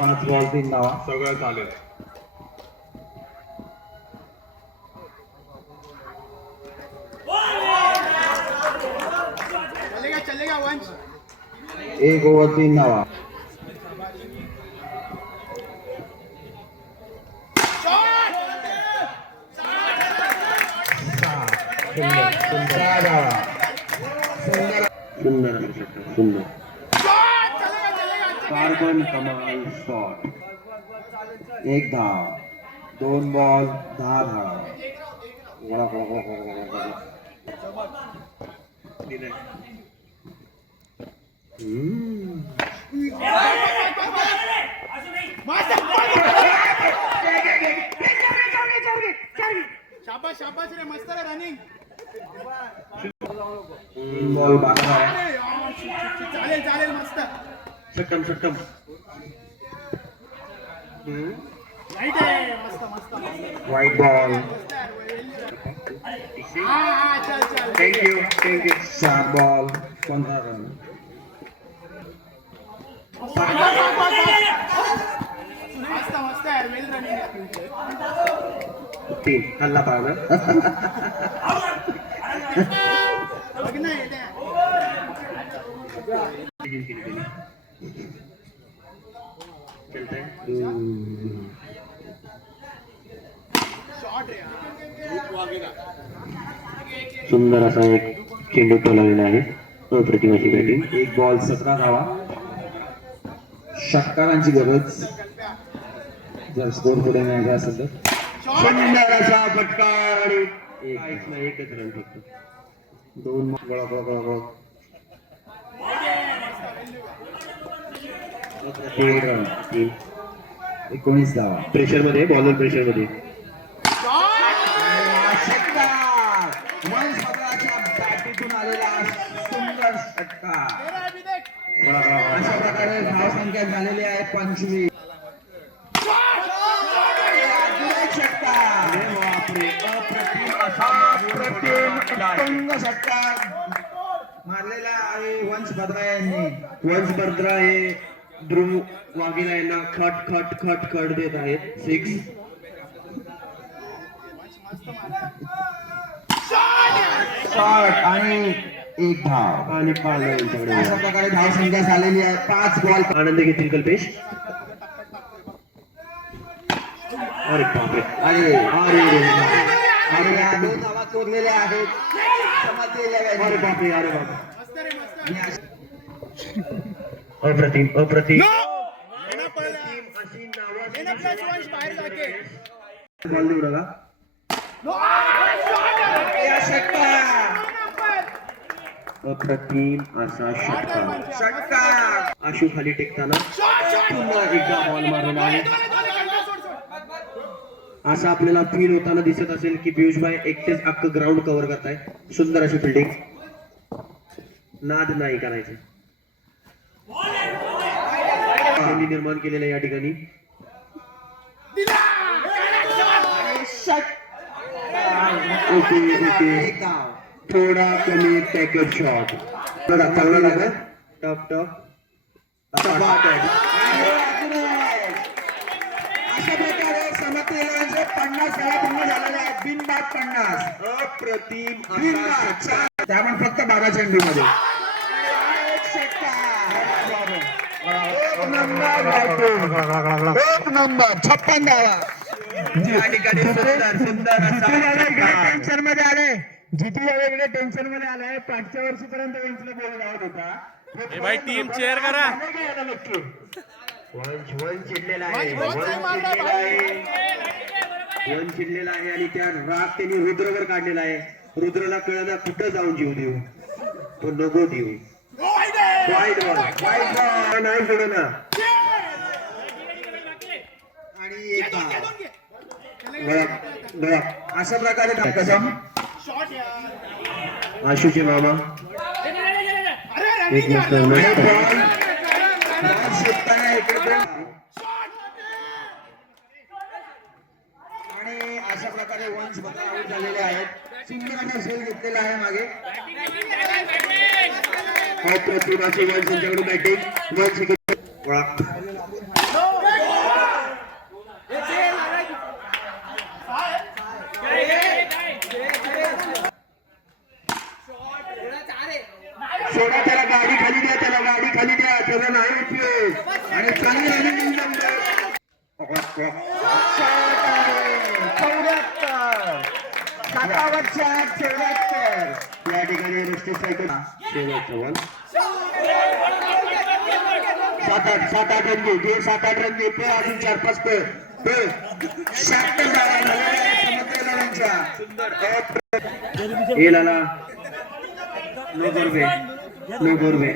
5 ball 3 धावा. सगळं चालेल. चलेगा वंश. 1 ओव्हर 3 धावा. सुंदर कार्बन कमाल शॉट. 1 धाव. 2 बॉल 10 धावा. शाबाश शाबाश रे, मस्त रे रनिंग. बॉल 12 धावा. चालेल चालेल मस्त. षटम राईट आहे, मस्त मस्त मस्त. वाईट बॉल. हा चल चल. Thank you 4 ball 15 run. मस्त मस्त आहे, वेल रनिंग. 3 हल्ला पाहिला. बघ ना येते. शॉट रे. सुंदर असा एक चेंडू टोलवलेला आहे. अप्रतिम अशी बॅटिंग. 1 बॉल 17 धावा. षटकारांची गरज जर स्कोर पुढे न्यायचा असेल तर. सुंदर असा फटकार. एकच रन फक्त. 2 रन. 19 धावा. प्रेशर मध्ये, बॉलर प्रेशर मध्ये. बॅटीतून आलेला सुंदर षटकार. अशा प्रकारे धावसंख्या झालेली आहे 25. षटकार मारलेला आहे वंश बद्रा यांनी. वंश बर्द्रा हे ध्रुव वाघेला यांना खट खट खट खट देत आहेत. 6. शॉट आणि 1 धाव. आणि पाल यांच्याकडे. अशा प्रकारे धावसंख्या झालेली आहे 5 बॉल. आनंद घेतील कल्पेश. अरे बापरे. अरे अरे अरे या 2 धावा चोरलेल्या आहेत. समजलेल्या आहेत. अरे बापरे. अरे बापरे. मस्त रे मस्त. अप्रतिम अप्रतिम. येणं पडलं. येणं प्लस वंश बाहेर जाते. बॉल देऊ नका. अप्रतिम असा षटकार. षटकार. आशू खाली टेकताना पुन्हा एकदा बॉल मारलेला आहे. असं आपल्याला फील होताना दिसत असेल की पियुषभाई एकटेच अख्खं ग्राउंड कव्हर करताय. सुंदर अशी फिल्डिंग. नाद नाही करायचं. त्यांनी निर्माण केलेलं या ठिकाणी. ओके थोडा कमी पॅकेज शॉट. चांगला लागला. टॉप अशा प्रकारे समतलेले 50 धावा पूर्ण झालेल्या आहेत. बिनबाद 50. अप्रतिम. त्यामुळे फक्त 12 चेंडूमध्ये. एक नंबर 56 धावा. या ठिकाणी सुंदर सुंदर टेन्शन मध्ये आले. जिथे वेगळे टेन्शन मध्ये आलाय. 5च्या वर्षीपर्यंत वेंचला बॉल धावत होता. भाई टीम चेअर करा. वन चिडलेला आहे. वन चिडलेला आहे आणि त्या राग त्यांनी रुद्रवर काढलेला आहे. रुद्रला कळना कुठं जाऊन जीव देऊ. तो नको देऊ. वाईट बॉल. वाईट बॉल नाही सोड ना. आणि एक अशा प्रकारे कदम. आशूचे मामा एक मस्त आणि अशा प्रकारे वंश बदल आउट झालेले आहेत. सुंदर असा झेल घेतलेला आहे मागे. प्रतिभाची वंश यांच्याकडून बॅटिंग. वंश सोडा त्याला, गाडी खाली द्या, त्याला गाडी खाली द्या, त्याला नाही उपयोग. आणि चांगली रनिंग या ठिकाणी रस्ते सायकल शेवटचं 7-8 रन घे, 7-8 रन घे, पण अजून 4-5 पळ 76 लाला नो गुरबे, नो गुरबे.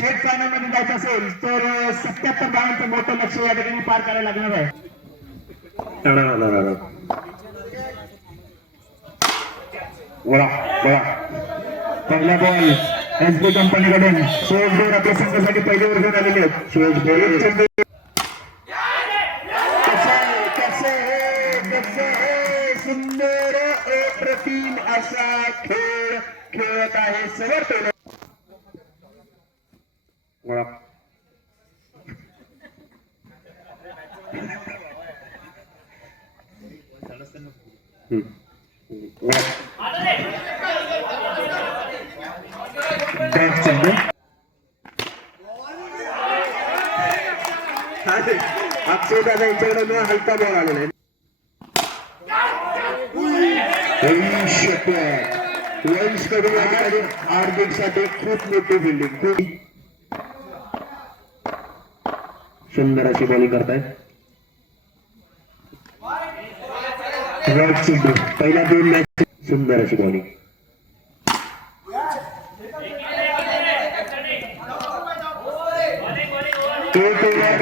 थेट फायनलमध्ये जायचं असेल तर 77 धावांचं मोठं लक्ष या ठिकाणी पार करायला लागणार आहे. पहिला बॉल एसबी कंपनीकडून सुरेश बोर आपल्या संघासाठी पहिले वर घेऊन आलेले आहेत. सुरेश बोर सुंदर अप्रतिम असा खेळ खेळत आहे समोर. अक्षय दादा यांच्याकडे हलका बॉल आलेला आहे. वंश कडून हार्दिक साठी खूप मोठी फिल्डिंग, खूप सुंदर अशी बॉलिंग करतायत. पहिल्या 2 मॅच सुंदर अशी बॉलिंग.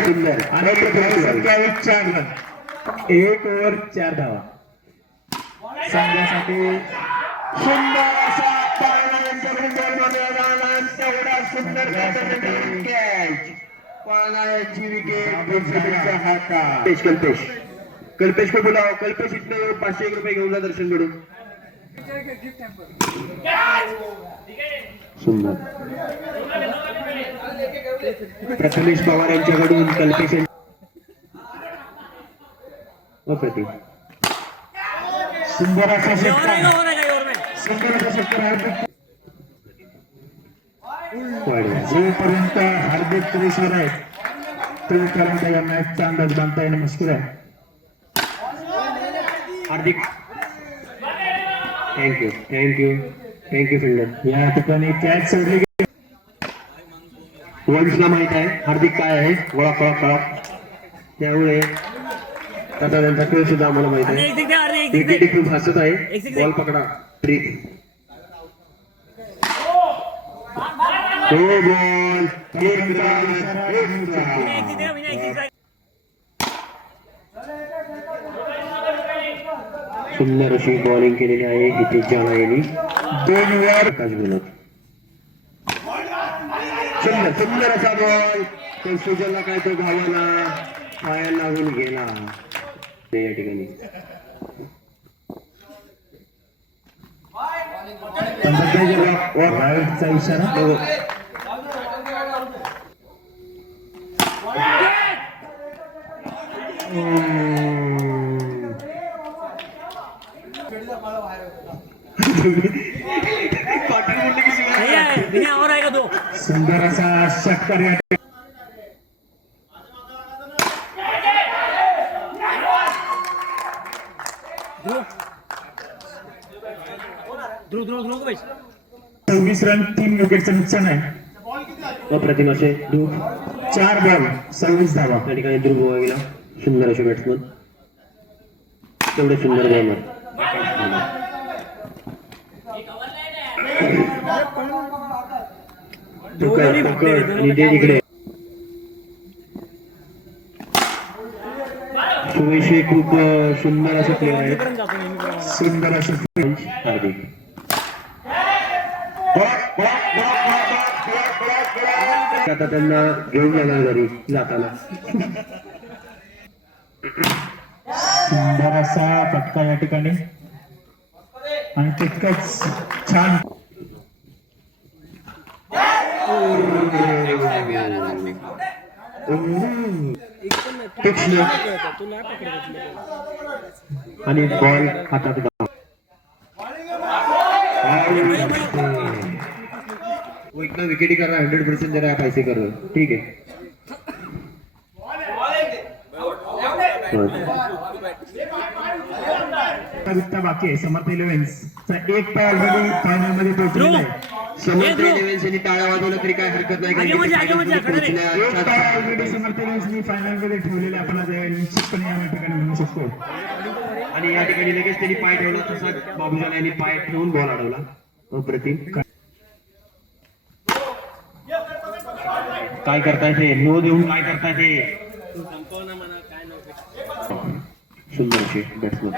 सुंदर 4 रन, 1 ओव्हर 4 धावा संघासाठी. सुंदर असा तेवढा सुंदर कॅच, पाळणाची विकेट हातात. कल्पेश को बोलाव. कल्पेश इथं 501 रुपये घेऊन जा दर्शन कडून. सुंदर प्रथमेश पवार यांच्याकडून कल्पेश अप्रतिम. सुंदर असा षटकार, सुंदर असा षटकार. जोपर्यंत हार्दिक त्रिशूर आहेत तोपर्यंत या मॅचचा अंदाज बांधता येणं मुश्किल आहे. हार्दिक थँक्यू फिल्डर. या ठिकाणी कॅच सोडली गेली. वंशला माहित आहे हार्दिक काय आहे, वळा त्यामुळे आता त्यांचा खेळ सुद्धा आम्हाला माहित आहे. विकेट खूप हसत आहे. बॉल पकडा. बॉल सुंदर अशी बॉलिंग केलेली आहे हितेश जाना यांनी. 2 वेळा बोलत. सुंदर असा बॉल. पण सुजलला काय तो घावाला पायाला लागून गेला या ठिकाणी. इशारा सुंदर असा षटकार. ध्रुव 26 रन 3 विकेटचं नुकसान आहे. अप्रतिम असे 4 बॉल 26 धावा त्या ठिकाणी ध्रुव गेला. सुंदर असे बॅट्समन, तेवढे सुंदर बॉलर. इकडे सुरेश खूप सुंदर असं प्लेअर आहे. सुंदर असं हार्दिक. आता त्यांना घेऊन जाणार घरी जाताना. सुंदर असा फटका या ठिकाणी आणि तितकंच छान. तीक्ष्ण आणि बॉल हातात घ्या. वो इतना विकेट ही कर रहा है 100% दे रहा है पैसे कर रहे हो ठीक है. विकता बाकी आहे समर्थ इलेव्हन्स एक पाय ऑलरेडी फायनल मध्ये पोहोचलेला आहे. समर्थ इलेव्हन्स यांनी टाळ्या वाजवलं तरी काय हरकत नाही कारण की ते final मध्ये एक पोहोचण्याच्या- पाय ऑलरेडी समर्थ इलेव्हन्सनी फायनल मध्ये ठेवलेले आपण आज निश्चितपणे या ठिकाणी म्हणू शकतो. आणि या ठिकाणी लगेच त्यांनी पाय ठेवला तसा बाबूजान यांनी पाय ठेवून बॉल अडवला. अप्रतिम. काय करताय ते नो देऊन काय करताय ते सुंदर असे बॅट्समन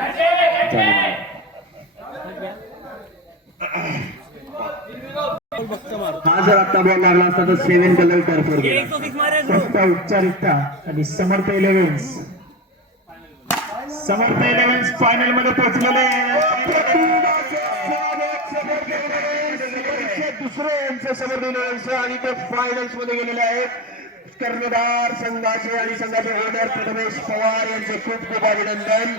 हा जर आता बॉल लागला असता तर 7 कलर टर्फवर गेला. फक्त औपचारिकता आणि समर्थ इलेव्हन्स फायनल मध्ये पोहोचलेले दुसरे यांचे समर्थ इलेव्हन्स आणि ते फायनल्स मध्ये गेलेले आहेत. कर्णधार संघाचे आणि संघाचे ओनर प्रथमेश पवार यांचे खूप खूप अभिनंदन.